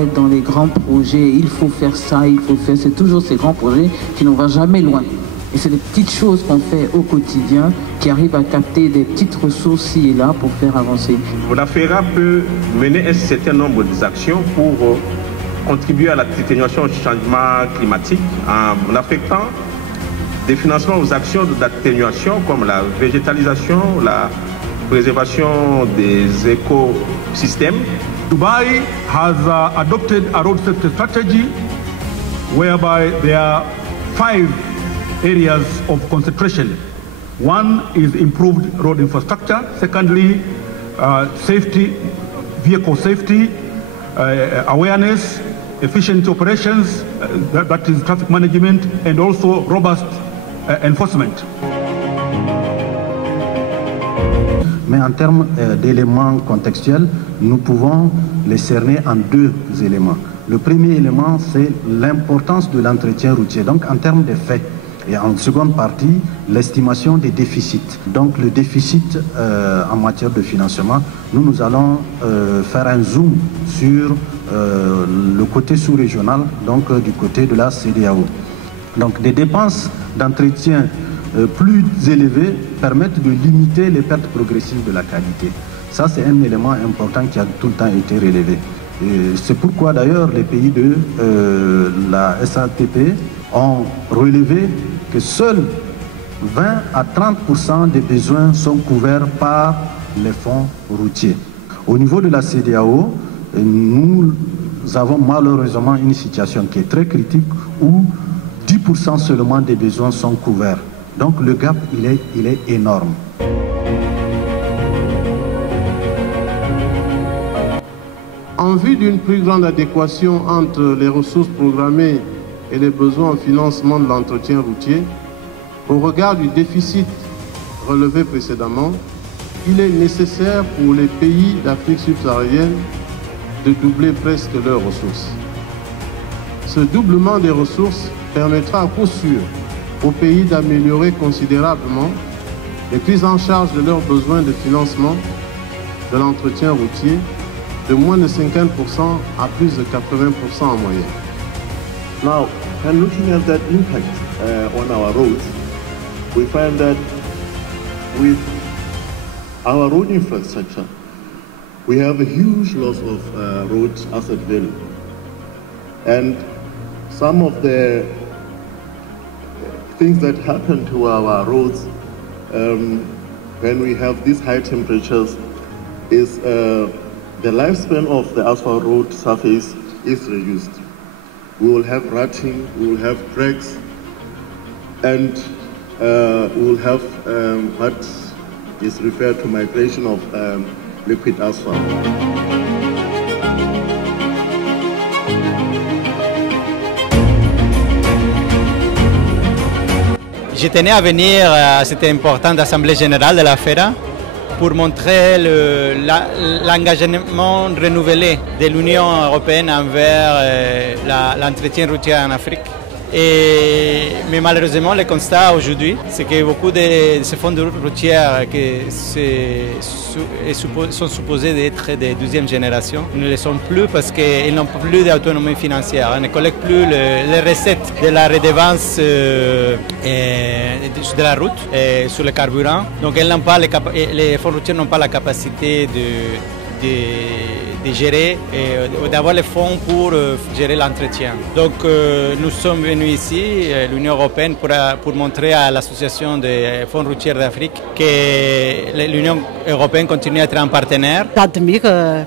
être dans les grands projets, il faut faire ça, il faut faire... C'est toujours ces grands projets qui n'en vont jamais loin. Et c'est des petites choses qu'on fait au quotidien qui arrivent à capter des petites ressources ci et là pour faire avancer. La FERA peut mener un certain nombre d'actions pour contribuer à l'atténuation du changement climatique en affectant des financements aux actions d'atténuation comme la végétalisation, la préservation des écosystèmes. Dubai has adopted a road safety strategy whereby there are 5 areas of concentration. One is improved road infrastructure. Secondly, safety, vehicle safety, awareness, efficient operations, that is traffic management, and also robust enforcement. Mais en termes d'éléments contextuels, nous pouvons les cerner en 2 éléments. Le premier élément, c'est l'importance de l'entretien routier, donc en termes de faits. Et en seconde partie, l'estimation des déficits. Donc le déficit en matière de financement, nous allons faire un zoom sur le côté sous-régional, donc du côté de la CEDEAO. Donc des dépenses d'entretien plus élevées permettent de limiter les pertes progressives de la qualité. Ça, c'est un élément important qui a tout le temps été relevé. C'est pourquoi d'ailleurs les pays de la SATP ont relevé que seuls 20 à 30% des besoins sont couverts par les fonds routiers. Au niveau de la CEDEAO, nous avons malheureusement une situation qui est très critique où 10% seulement des besoins sont couverts. Donc le gap, il est énorme. En vue d'une plus grande adéquation entre les ressources programmées et les besoins en financement de l'entretien routier, au regard du déficit relevé précédemment, il est nécessaire pour les pays d'Afrique subsaharienne de doubler presque leurs ressources. Ce doublement des ressources permettra à coup sûr aux pays d'améliorer considérablement les prises en charge de leurs besoins de financement de l'entretien routier de moins de 50% à plus de 80% en moyenne. Now, when looking at that impact on our roads, we find that with our road infrastructure, we have a huge loss of road asset value. And some of the things that happen to our roads when we have these high temperatures is the lifespan of the asphalt road surface is reduced. We will have rutting, we will have cracks, and we will have what is referred to migration of liquid asphalt. Je tenais à venir à cette importante assemblée générale de la FERA pour montrer l'engagement renouvelé de l'Union européenne envers l'entretien routier en Afrique. Mais malheureusement, le constat aujourd'hui, c'est que beaucoup de ces fonds de route routière qui sont supposés d'être de 12e génération ne le sont plus parce qu'ils n'ont plus d'autonomie financière. Ils ne collectent plus les recettes de la redevance de la route sur le carburant. Donc les fonds routiers n'ont pas la capacité de gérer et d'avoir les fonds pour gérer l'entretien. Donc nous sommes venus ici, l'Union européenne, pour montrer à l'Association des fonds routiers d'Afrique que l'Union européenne continue à être un partenaire. J'admire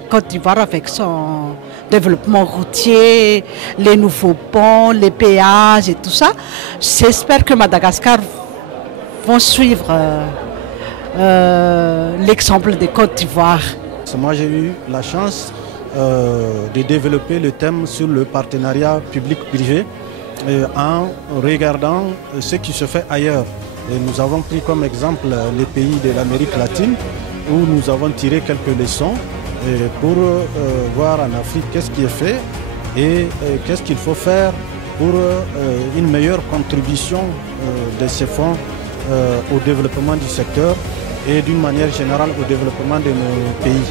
Côte d'Ivoire avec son développement routier, les nouveaux ponts, les péages et tout ça. J'espère que Madagascar vont suivre l'exemple de Côte d'Ivoire. Moi, j'ai eu la chance de développer le thème sur le partenariat public-privé en regardant ce qui se fait ailleurs. Et nous avons pris comme exemple les pays de l'Amérique latine où nous avons tiré quelques leçons pour voir en Afrique qu'est-ce qui est fait et qu'est-ce qu'il faut faire pour une meilleure contribution de ces fonds au développement du secteur et d'une manière générale au développement de nos pays.